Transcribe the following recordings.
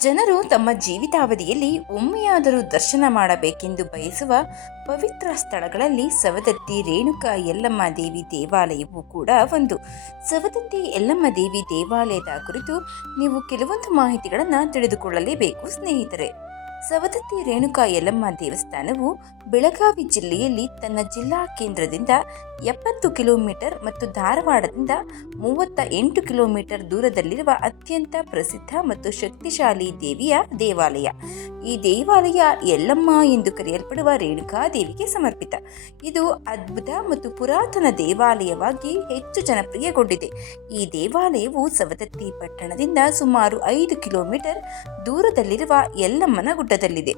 ಜನರು ತಮ್ಮ ಜೀವಿತಾವಧಿಯಲ್ಲಿ ಒಮ್ಮೆಯಾದರೂ ದರ್ಶನ ಮಾಡಬೇಕೆಂದು ಬಯಸುವ ಪವಿತ್ರ ಸ್ಥಳಗಳಲ್ಲಿ ಸವದತ್ತಿ ರೇಣುಕಾ ಯಲ್ಲಮ್ಮ ದೇವಿ ದೇವಾಲಯವೂ ಕೂಡ ಒಂದು. ಸವದತ್ತಿ ಯಲ್ಲಮ್ಮ ದೇವಿ ದೇವಾಲಯದ ಕುರಿತು ನೀವು ಕೆಲವೊಂದು ಮಾಹಿತಿಗಳನ್ನು ತಿಳಿದುಕೊಳ್ಳಲೇಬೇಕು ಸ್ನೇಹಿತರೆ. ಸವದತ್ತಿ ರೇಣುಕಾ ಯಲ್ಲಮ್ಮ ದೇವಸ್ಥಾನವು ಬೆಳಗಾವಿ ಜಿಲ್ಲೆಯಲ್ಲಿ ತನ್ನ ಜಿಲ್ಲಾ ಕೇಂದ್ರದಿಂದ 70 ಕಿಲೋಮೀಟರ್ ಮತ್ತು ಧಾರವಾಡದಿಂದ 38 ಕಿಲೋಮೀಟರ್ ದೂರದಲ್ಲಿರುವ ಅತ್ಯಂತ ಪ್ರಸಿದ್ಧ ಮತ್ತು ಶಕ್ತಿಶಾಲಿ ದೇವಿಯ ದೇವಾಲಯ. ಈ ದೇವಾಲಯ ಯಲ್ಲಮ್ಮ ಎಂದು ಕರೆಯಲ್ಪಡುವ ರೇಣುಕಾ ದೇವಿಗೆ ಸಮರ್ಪಿತ. ಇದು ಅದ್ಭುತ ಮತ್ತು ಪುರಾತನ ದೇವಾಲಯವಾಗಿ ಹೆಚ್ಚು ಜನಪ್ರಿಯಗೊಂಡಿದೆ. ಈ ದೇವಾಲಯವು ಸವದತ್ತಿ ಪಟ್ಟಣದಿಂದ ಸುಮಾರು 5 ಕಿಲೋಮೀಟರ್ ದೂರದಲ್ಲಿರುವ ಯಲ್ಲಮ್ಮನ ಗುಡ್ಡದಲ್ಲಿದೆ.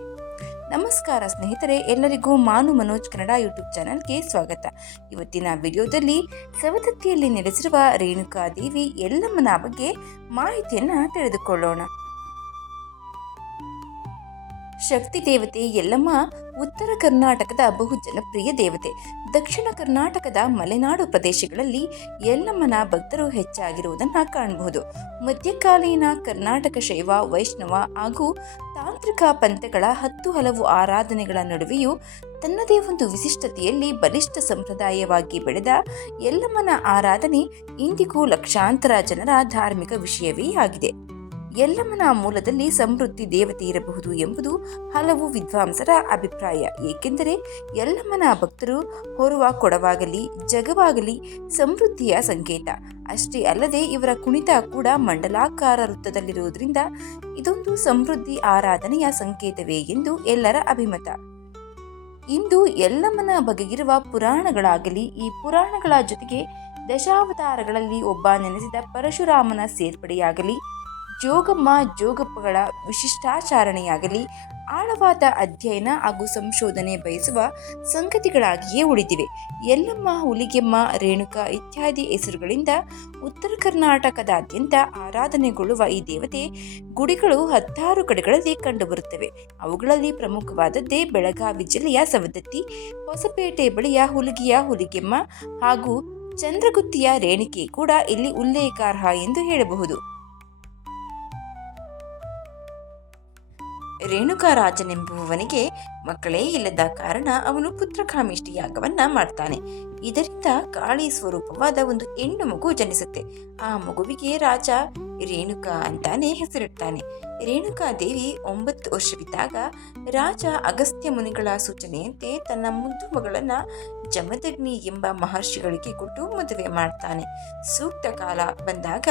ನಮಸ್ಕಾರ ಸ್ನೇಹಿತರೆ, ಎಲ್ಲರಿಗೂ ಮಾನು ಮನೋಜ್ ಕನ್ನಡ ಯೂಟ್ಯೂಬ್ ಚಾನಲ್ಗೆ ಸ್ವಾಗತ. ಇವತ್ತಿನ ವಿಡಿಯೋದಲ್ಲಿ ಸವದತ್ತಿಯಲ್ಲಿ ನೆಲೆಸಿರುವ ರೇಣುಕಾ ದೇವಿ ಯಲ್ಲಮ್ಮನ ಬಗ್ಗೆ ಮಾಹಿತಿಯನ್ನು ತಿಳಿದುಕೊಳ್ಳೋಣ. ಶಕ್ತಿ ದೇವತೆ ಯಲ್ಲಮ್ಮ ಉತ್ತರ ಕರ್ನಾಟಕದ ಬಹು ಜನಪ್ರಿಯ ದೇವತೆ. ದಕ್ಷಿಣ ಕರ್ನಾಟಕದ ಮಲೆನಾಡು ಪ್ರದೇಶಗಳಲ್ಲಿ ಯಲ್ಲಮ್ಮನ ಭಕ್ತರು ಹೆಚ್ಚಾಗಿರುವುದನ್ನು ಕಾಣಬಹುದು. ಮಧ್ಯಕಾಲೀನ ಕರ್ನಾಟಕ ಶೈವ, ವೈಷ್ಣವ ಹಾಗೂ ತಾಂತ್ರಿಕ ಪಂಥಗಳ ಹಲವು ಆರಾಧನೆಗಳ ನಡುವೆಯೂ ತನ್ನದೇ ಒಂದು ವಿಶಿಷ್ಟತೆಯಲ್ಲಿ ಬಲಿಷ್ಠ ಸಂಪ್ರದಾಯವಾಗಿ ಬೆಳೆದ ಯಲ್ಲಮ್ಮನ ಆರಾಧನೆ ಇಂದಿಗೂ ಲಕ್ಷಾಂತರ ಜನರ ಧಾರ್ಮಿಕ ವಿಷಯವೇ ಆಗಿದೆ. ಯಲ್ಲಮ್ಮನ ಮೂಲದಲ್ಲಿ ಸಮೃದ್ಧಿ ದೇವತೆ ಇರಬಹುದು ಎಂಬುದು ಹಲವು ವಿದ್ವಾಂಸರ ಅಭಿಪ್ರಾಯ. ಏಕೆಂದರೆ ಯಲ್ಲಮ್ಮನ ಭಕ್ತರು ಹೊರುವ ಕೊಡವಾಗಲಿ ಜಗವಾಗಲಿ ಸಮೃದ್ಧಿಯ ಸಂಕೇತ. ಅಷ್ಟೇ ಅಲ್ಲದೆ ಇವರ ಕುಣಿತ ಕೂಡ ಮಂಡಲಾಕಾರ ವೃತ್ತದಲ್ಲಿರುವುದರಿಂದ ಇದೊಂದು ಸಮೃದ್ಧಿ ಆರಾಧನೆಯ ಸಂಕೇತವೇ ಎಂದು ಎಲ್ಲರ ಅಭಿಮತ. ಇಂದು ಯಲ್ಲಮ್ಮನ ಬಗೆಗಿರುವ ಪುರಾಣಗಳಾಗಲಿ, ಈ ಪುರಾಣಗಳ ಜೊತೆಗೆ ದಶಾವತಾರಗಳಲ್ಲಿ ಒಬ್ಬ ನೆನೆಸಿದ ಪರಶುರಾಮನ ಸೇರ್ಪಡೆಯಾಗಲಿ, ಜೋಗಮ್ಮ ಜೋಗಪ್ಪಗಳ ವಿಶಿಷ್ಟಾಚರಣೆಯಾಗಲಿ ಆಳವಾದ ಅಧ್ಯಯನ ಹಾಗೂ ಸಂಶೋಧನೆ ಬಯಸುವ ಸಂಗತಿಗಳಾಗಿಯೇ ಉಳಿದಿವೆ. ಯಲ್ಲಮ್ಮ, ಹುಲಿಗೆಮ್ಮ, ರೇಣುಕಾ ಇತ್ಯಾದಿ ಹೆಸರುಗಳಿಂದ ಉತ್ತರ ಕರ್ನಾಟಕದಾದ್ಯಂತ ಆರಾಧನೆಗೊಳ್ಳುವ ಈ ದೇವತೆ ಗುಡಿಗಳು 16 ಕಡೆಗಳಲ್ಲಿ ಕಂಡುಬರುತ್ತವೆ. ಅವುಗಳಲ್ಲಿ ಪ್ರಮುಖವಾದದ್ದೇ ಬೆಳಗಾವಿ ಜಿಲ್ಲೆಯ ಸವದತ್ತಿ, ಹೊಸಪೇಟೆ ಬಳಿಯ ಹುಲಿಗಿಯ ಹುಲಿಗೆಮ್ಮ ಹಾಗೂ ಚಂದ್ರಗುತ್ತಿಯ ರೇಣಿಕೆ ಕೂಡ ಇಲ್ಲಿ ಉಲ್ಲೇಖಾರ್ಹ ಎಂದು ಹೇಳಬಹುದು. ರೇಣುಕಾರಾಜನೆಂಬುವವನಿಗೆ ಮಕ್ಕಳೇ ಇಲ್ಲದ ಕಾರಣ ಅವನು ಪುತ್ರಕಾಮೇಷ್ಟಿ ಯಾಗವನ್ನ ಮಾಡ್ತಾನೆ. ಇದರಿಂದ ಕಾಳಿ ಸ್ವರೂಪವಾದ ಒಂದು ಹೆಣ್ಣು ಮಗು ಜನಿಸುತ್ತೆ. ಆ ಮಗುವಿಗೆ ರಾಜ ರೇಣುಕಾ ಅಂತಾನೆ ಹೆಸರಿಡ್ತಾನೆ. ರೇಣುಕಾ ದೇವಿ 9 ವರ್ಷವಿದ್ದಾಗ ರಾಜ ಅಗಸ್ತ್ಯ ಮುನಿಗಳ ಸೂಚನೆಯಂತೆ ತನ್ನ ಮುದ್ದು ಮಗಳನ್ನ ಜಮದಗ್ನಿ ಎಂಬ ಮಹರ್ಷಿಗಳಿಗೆ ಕೊಟ್ಟು ಮದುವೆ ಮಾಡ್ತಾನೆ. ಸೂಕ್ತ ಕಾಲ ಬಂದಾಗ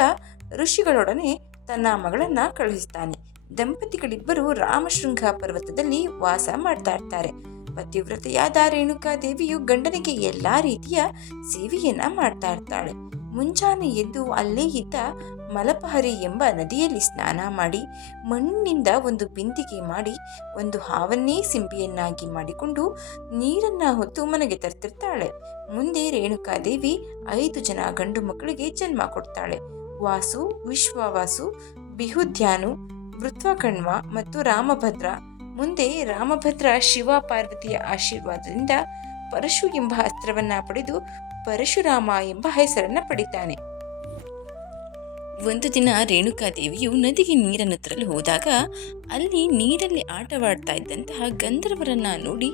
ಋಷಿಗಳೊಡನೆ ತನ್ನ ಮಗಳನ್ನ ಕಳುಹಿಸ್ತಾನೆ. ದಂಪತಿಗಳಿಬ್ಬರು ರಾಮಶೃಂಗ ಪರ್ವತದಲ್ಲಿ ವಾಸ ಮಾಡ್ತಾ ಇರ್ತಾರೆ. ಪತಿವ್ರತೆಯಾದ ರೇಣುಕಾ ದೇವಿಯು ಗಂಡನಿಗೆ ಎಲ್ಲಾ ರೀತಿಯ ಸೇವೆಯನ್ನ ಮಾಡ್ತಾ ಇರ್ತಾಳೆ. ಮುಂಜಾನೆ ಎದ್ದು ಅಲ್ಲೇ ಇದ್ದ ಮಲಪಹರಿ ಎಂಬ ನದಿಯಲ್ಲಿ ಸ್ನಾನ ಮಾಡಿ ಮಣ್ಣಿನಿಂದ ಒಂದು ಬಿಂದಿಗೆ ಮಾಡಿ ಒಂದು ಹಾವನ್ನೇ ಸಿಂಬಿಯನ್ನಾಗಿ ಮಾಡಿಕೊಂಡು ನೀರನ್ನ ಹೊತ್ತು ಮನೆಗೆ ತರ್ತಿರ್ತಾಳೆ. ಮುಂದೆ ರೇಣುಕಾ ದೇವಿ 5 ಜನ ಗಂಡು ಮಕ್ಕಳಿಗೆ ಜನ್ಮ ಕೊಡ್ತಾಳೆ. ವಾಸು, ವಿಶ್ವವಾಸು, ಬಿಹುದ್ಯಾನು, ವೃತ್ವಕಣ್ವ ಮತ್ತು ರಾಮಭದ್ರ. ಮುಂದೆ ರಾಮಭದ್ರ ಶಿವ ಪಾರ್ವತಿಯ ಆಶೀರ್ವಾದದಿಂದ ಪರಶು ಎಂಬ ಅಸ್ತ್ರವನ್ನ ಪಡೆದು ಪರಶುರಾಮ ಎಂಬ ಹೆಸರನ್ನ ಪಡಿತಾನೆ. ಒಂದು ದಿನ ರೇಣುಕಾ ದೇವಿಯು ನದಿಗೆ ನೀರನ್ನು ತರಲು ಹೋದಾಗ ಅಲ್ಲಿ ನೀರಲ್ಲಿ ಆಟವಾಡ್ತಾ ಇದ್ದಂತಹ ಗಂಧರ್ವರನ್ನ ನೋಡಿ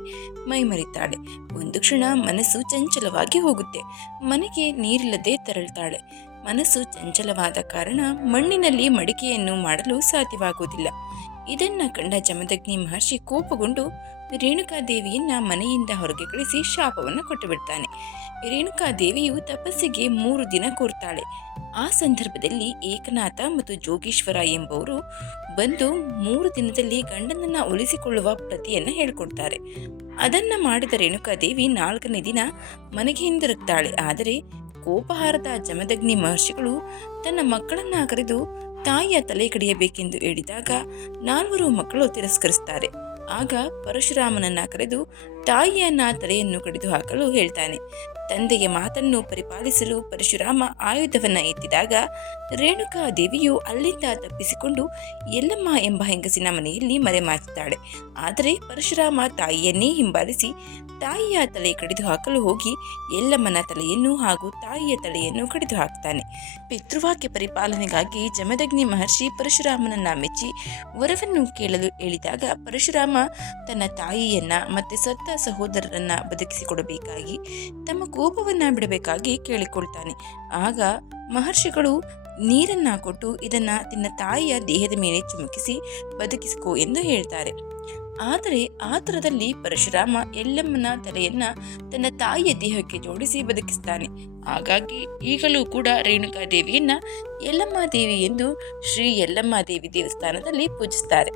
ಮೈಮರಿತಾಳೆ. ಒಂದು ಕ್ಷಣ ಮನಸ್ಸು ಚಂಚಲವಾಗಿ ಹೋಗುತ್ತೆ. ಮನೆಗೆ ನೀರಿಲ್ಲದೆ ತೆರಳುತ್ತಾಳೆ. ಮನಸ್ಸು ಚಂಚಲವಾದ ಕಾರಣ ಮಣ್ಣಿನಲ್ಲಿ ಮಡಿಕೆಯನ್ನು ಮಾಡಲು ಸಾಧ್ಯವಾಗುವುದಿಲ್ಲ. ಇದನ್ನ ಕಂಡ ಜಮದಗ್ನಿ ಮಹರ್ಷಿ ಕೋಪಗೊಂಡು ರೇಣುಕಾ ದೇವಿಯನ್ನ ಮನೆಯಿಂದ ಹೊರಗೆ ಕಳಿಸಿ ಶಾಪವನ್ನು ಕೊಟ್ಟು ಬಿಡ್ತಾನೆ. ರೇಣುಕಾ ದೇವಿಯು ತಪಸ್ಸಿಗೆ 3 ದಿನ ಕೋರ್ತಾಳೆ. ಆ ಸಂದರ್ಭದಲ್ಲಿ ಏಕನಾಥ ಮತ್ತು ಜೋಗೀಶ್ವರ ಎಂಬುವರು ಬಂದು 3 ದಿನದಲ್ಲಿ ಗಂಡನನ್ನ ಉಳಿಸಿಕೊಳ್ಳುವ ಪ್ರತಿಯನ್ನ ಹೇಳಿಕೊಡ್ತಾರೆ. ಅದನ್ನ ಮಾಡಿದ ರೇಣುಕಾ ದೇವಿ 4ನೇ ದಿನ ಮನೆಗೆ ಹಿಂದಿರುಗ್ತಾಳೆ. ಆದರೆ ಕೋಪಹಾರದ ಜಮದಗ್ನಿ ಮಹರ್ಷಿಗಳು ತನ್ನ ಮಕ್ಕಳನ್ನ ಕರೆದು ತಾಯಿಯ ತಲೆ ಕಡಿಯಬೇಕೆಂದು ಹೇಳಿದಾಗ 4 ಮಕ್ಕಳು ತಿರಸ್ಕರಿಸ್ತಾರೆ. ಆಗ ಪರಶುರಾಮನನ್ನ ಕರೆದು ತಾಯಿಯನ್ನ ತಲೆಯನ್ನು ಕಡಿದು ಹಾಕಲು ಹೇಳ್ತಾನೆ. ತಂದೆಯ ಮಾತನ್ನು ಪರಿಪಾಲಿಸಲು ಪರಶುರಾಮ ಆಯುಧವನ್ನ ಎತ್ತಿದಾಗ ರೇಣುಕಾ ದೇವಿಯು ಅಲ್ಲಿಂದ ತಪ್ಪಿಸಿಕೊಂಡು ಯಲ್ಲಮ್ಮ ಎಂಬ ಹೆಂಗಸಿನ ಮನೆಯಲ್ಲಿ ಮರೆಮಾಚುತ್ತಾಳೆ. ಆದರೆ ಪರಶುರಾಮ ತಾಯಿಯನ್ನೇ ಹಿಂಬಾಲಿಸಿ ತಾಯಿಯ ತಲೆ ಕಡಿದು ಹಾಕಲು ಹೋಗಿ ಯಲ್ಲಮ್ಮನ ತಲೆಯನ್ನು ಹಾಗೂ ತಾಯಿಯ ತಲೆಯನ್ನು ಕಡಿದು ಹಾಕ್ತಾನೆ. ಪಿತೃವಾಕ್ಯ ಪರಿಪಾಲನೆಗಾಗಿ ಜಮದಗ್ನಿ ಮಹರ್ಷಿ ಪರಶುರಾಮನನ್ನ ಮೆಚ್ಚಿ ವರವನ್ನು ಕೇಳಲು ಹೇಳಿದಾಗ ಪರಶುರಾಮ ತನ್ನ ತಾಯಿಯನ್ನ ಮತ್ತೆ ಸತ್ತ ಸಹೋದರರನ್ನ ಬದುಕಿಸಿಕೊಡಬೇಕಾಗಿ ತಮ್ಮ ಕೋಪವನ್ನ ಬಿಡಬೇಕಾಗಿ ಕೇಳಿಕೊಳ್ತಾನೆ. ಆಗ ಮಹರ್ಷಿಗಳು ನೀರನ್ನ ಕೊಟ್ಟು ಇದನ್ನ ತನ್ನ ತಾಯಿಯ ದೇಹದ ಮೇಲೆ ಚುಮುಕಿಸಿ ಬದುಕಿಸಿಕೋ ಎಂದು ಹೇಳ್ತಾರೆ. ಆದರೆ ಆ ಥರದಲ್ಲಿ ಪರಶುರಾಮ ಯಲ್ಲಮ್ಮನ ತಲೆಯನ್ನ ತನ್ನ ತಾಯಿಯ ದೇಹಕ್ಕೆ ಜೋಡಿಸಿ ಬದುಕಿಸ್ತಾನೆ. ಹಾಗಾಗಿ ಈಗಲೂ ಕೂಡ ರೇಣುಕಾ ದೇವಿಯನ್ನ ಯಲ್ಲಮ್ಮ ದೇವಿ ಎಂದು ಶ್ರೀ ಯಲ್ಲಮ್ಮ ದೇವಿ ದೇವಸ್ಥಾನದಲ್ಲಿ ಪೂಜಿಸ್ತಾರೆ.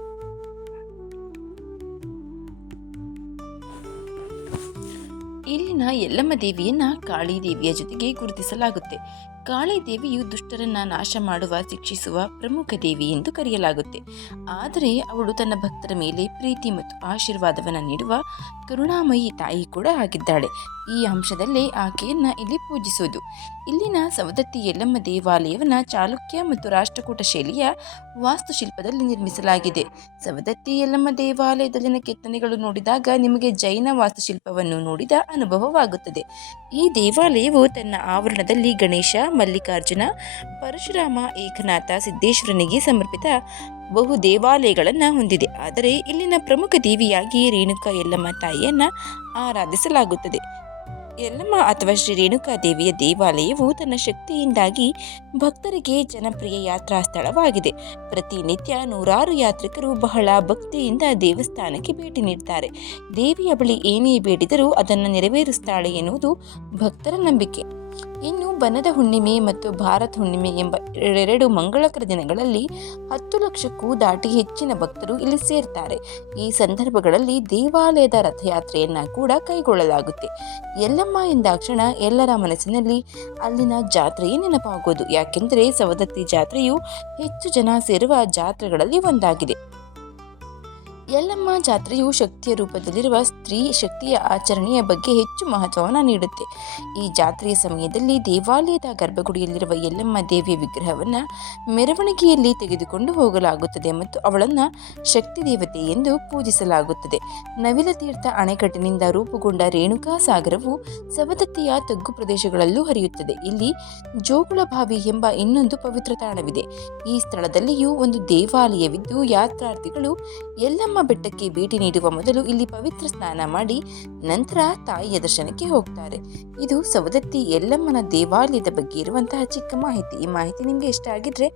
ಇಲ್ಲಿನ ಯಲ್ಲಮ್ಮ ದೇವಿಯನ್ನ ಕಾಳಿ ದೇವಿಯ ಜೊತೆಗೆ ಗುರುತಿಸಲಾಗುತ್ತೆ. ಕಾಳಿ ದೇವಿಯು ದುಷ್ಟರನ್ನ ನಾಶ ಮಾಡುವ, ಶಿಕ್ಷಿಸುವ ಪ್ರಮುಖ ದೇವಿ ಎಂದು ಕರೆಯಲಾಗುತ್ತೆ. ಆದರೆ ಅವಳು ತನ್ನ ಭಕ್ತರ ಮೇಲೆ ಪ್ರೀತಿ ಮತ್ತು ಆಶೀರ್ವಾದವನ್ನು ನೀಡುವ ಕರುಣಾಮಯಿ ತಾಯಿ ಕೂಡ ಆಗಿದ್ದಾಳೆ. ಈ ಅಂಶದಲ್ಲೇ ಆಕೆಯನ್ನ ಇಲ್ಲಿ ಪೂಜಿಸುವುದು. ಇಲ್ಲಿನ ಸವದತ್ತಿ ಯಲ್ಲಮ್ಮ ದೇವಾಲಯವನ್ನ ಚಾಲುಕ್ಯ ಮತ್ತು ರಾಷ್ಟ್ರಕೂಟ ಶೈಲಿಯ ವಾಸ್ತುಶಿಲ್ಪದಲ್ಲಿ ನಿರ್ಮಿಸಲಾಗಿದೆ. ಸವದತ್ತಿ ಯಲ್ಲಮ್ಮ ದೇವಾಲಯದಲ್ಲಿನ ಕೆತ್ತನೆಗಳು ನೋಡಿದಾಗ ನಿಮಗೆ ಜೈನ ವಾಸ್ತುಶಿಲ್ಪವನ್ನು ನೋಡಿದ ಅನುಭವವಾಗುತ್ತದೆ. ಈ ದೇವಾಲಯವು ತನ್ನ ಆವರಣದಲ್ಲಿ ಗಣೇಶ, ಮಲ್ಲಿಕಾರ್ಜುನ, ಪರಶುರಾಮ, ಏಕನಾಥ, ಸಿದ್ದೇಶ್ವರನಿಗೆ ಸಮರ್ಪಿತ ಬಹು ದೇವಾಲಯಗಳನ್ನು ಹೊಂದಿದೆ. ಆದರೆ ಇಲ್ಲಿನ ಪ್ರಮುಖ ದೇವಿಯಾಗಿ ರೇಣುಕಾ ಯಲ್ಲಮ್ಮ ತಾಯಿಯನ್ನ ಆರಾಧಿಸಲಾಗುತ್ತದೆ. ಯಲ್ಲಮ್ಮ ಅಥವಾ ಶ್ರೀ ರೇಣುಕಾ ದೇವಿಯ ದೇವಾಲಯವು ತನ್ನ ಶಕ್ತಿಯಿಂದಾಗಿ ಭಕ್ತರಿಗೆ ಜನಪ್ರಿಯ ಯಾತ್ರಾ ಸ್ಥಳವಾಗಿದೆ. ಪ್ರತಿನಿತ್ಯ ನೂರಾರು ಯಾತ್ರಿಕರು ಬಹಳ ಭಕ್ತಿಯಿಂದ ದೇವಸ್ಥಾನಕ್ಕೆ ಭೇಟಿ ನೀಡುತ್ತಾರೆ. ದೇವಿಯ ಬಳಿ ಏನೇ ಬೇಡಿದರೂ ಅದನ್ನು ನೆರವೇರಿಸುತ್ತಾಳೆ ಎನ್ನುವುದು ಭಕ್ತರ ನಂಬಿಕೆ. ಇನ್ನು ಬನದ ಹುಣ್ಣಿಮೆ ಮತ್ತು ಭಾರತ್ ಹುಣ್ಣಿಮೆ ಎಂಬ ಎರಡು ಮಂಗಳಕರ ದಿನಗಳಲ್ಲಿ 10 ಲಕ್ಷಕ್ಕೂ ದಾಟಿ ಹೆಚ್ಚಿನ ಭಕ್ತರು ಇಲ್ಲಿ ಸೇರ್ತಾರೆ. ಈ ಸಂದರ್ಭಗಳಲ್ಲಿ ದೇವಾಲಯದ ರಥಯಾತ್ರೆಯನ್ನ ಕೂಡ ಕೈಗೊಳ್ಳಲಾಗುತ್ತೆ. ಯಲ್ಲಮ್ಮ ಎಂದಾಕ್ಷಣ ಎಲ್ಲರ ಮನಸ್ಸಿನಲ್ಲಿ ಅಲ್ಲಿನ ಜಾತ್ರೆಯೇ ನೆನಪಾಗೋದು. ಯಾಕೆಂದರೆ ಸವದತ್ತಿ ಜಾತ್ರೆಯು ಹೆಚ್ಚು ಜನ ಸೇರುವ ಜಾತ್ರೆಗಳಲ್ಲಿ ಒಂದಾಗಿದೆ. ಯಲ್ಲಮ್ಮ ಜಾತ್ರೆಯು ಶಕ್ತಿಯ ರೂಪದಲ್ಲಿರುವ ಸ್ತ್ರೀ ಶಕ್ತಿಯ ಆಚರಣೆಯ ಬಗ್ಗೆ ಹೆಚ್ಚು ಮಹತ್ವವನ್ನು ನೀಡುತ್ತೆ. ಈ ಜಾತ್ರೆಯ ಸಮಯದಲ್ಲಿ ದೇವಾಲಯದ ಗರ್ಭಗುಡಿಯಲ್ಲಿರುವ ಯಲ್ಲಮ್ಮ ದೇವಿಯ ವಿಗ್ರಹವನ್ನು ಮೆರವಣಿಗೆಯಲ್ಲಿ ತೆಗೆದುಕೊಂಡು ಹೋಗಲಾಗುತ್ತದೆ ಮತ್ತು ಅವಳನ್ನು ಶಕ್ತಿ ದೇವತೆ ಎಂದು ಪೂಜಿಸಲಾಗುತ್ತದೆ. ನವಿಲತೀರ್ಥ ಅಣೆಕಟ್ಟಿನಿಂದ ರೂಪುಗೊಂಡ ರೇಣುಕಾ ಸಾಗರವು ಸವದತ್ತಿಯ ತಗ್ಗು ಪ್ರದೇಶಗಳಲ್ಲೂ ಹರಿಯುತ್ತದೆ. ಇಲ್ಲಿ ಜೋಗುಳಬಾವಿ ಎಂಬ ಇನ್ನೊಂದು ಪವಿತ್ರ ತಾಣವಿದೆ. ಈ ಸ್ಥಳದಲ್ಲಿಯೂ ಒಂದು ದೇವಾಲಯವಿದ್ದು ಯಾತ್ರಾರ್ಥಿಗಳು ಯಲ್ಲಮ್ಮ ಬೆಟ್ಟಕ್ಕೆ ಭೇಟಿ ನೀಡುವ ಮೊದಲು ಇಲ್ಲಿ ಪವಿತ್ರ ಸ್ನಾನ ಮಾಡಿ ನಂತರ ತಾಯಿಯ ದರ್ಶನಕ್ಕೆ ಹೋಗ್ತಾರೆ. ಇದು ಸವದತ್ತಿ ಯಲ್ಲಮ್ಮನ ದೇವಾಲಯದ ಬಗ್ಗೆ ಇರುವಂತಹ ಚಿಕ್ಕ ಮಾಹಿತಿ. ಈ ಮಾಹಿತಿ ನಿಮಗೆ ಇಷ್ಟ ಆಗಿದ್ರೆ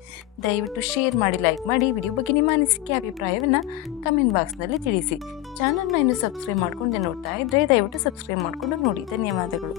ದಯವಿಟ್ಟು ಶೇರ್ ಮಾಡಿ, ಲೈಕ್ ಮಾಡಿ. ವಿಡಿಯೋ ಬಗ್ಗೆ ನಿಮ್ಮ ಅನಿಸಿಕೆ ಅಭಿಪ್ರಾಯವನ್ನು ಕಮೆಂಟ್ ಬಾಕ್ಸ್ನಲ್ಲಿ ತಿಳಿಸಿ. ಚಾನಲ್ನ ಇನ್ನು ಸಬ್ಸ್ಕ್ರೈಬ್ ಮಾಡ್ಕೊಂಡು ನೋಡ್ತಾ ಇದ್ರೆ ದಯವಿಟ್ಟು ಸಬ್ಸ್ಕ್ರೈಬ್ ಮಾಡಿಕೊಂಡು ನೋಡಿ. ಧನ್ಯವಾದಗಳು.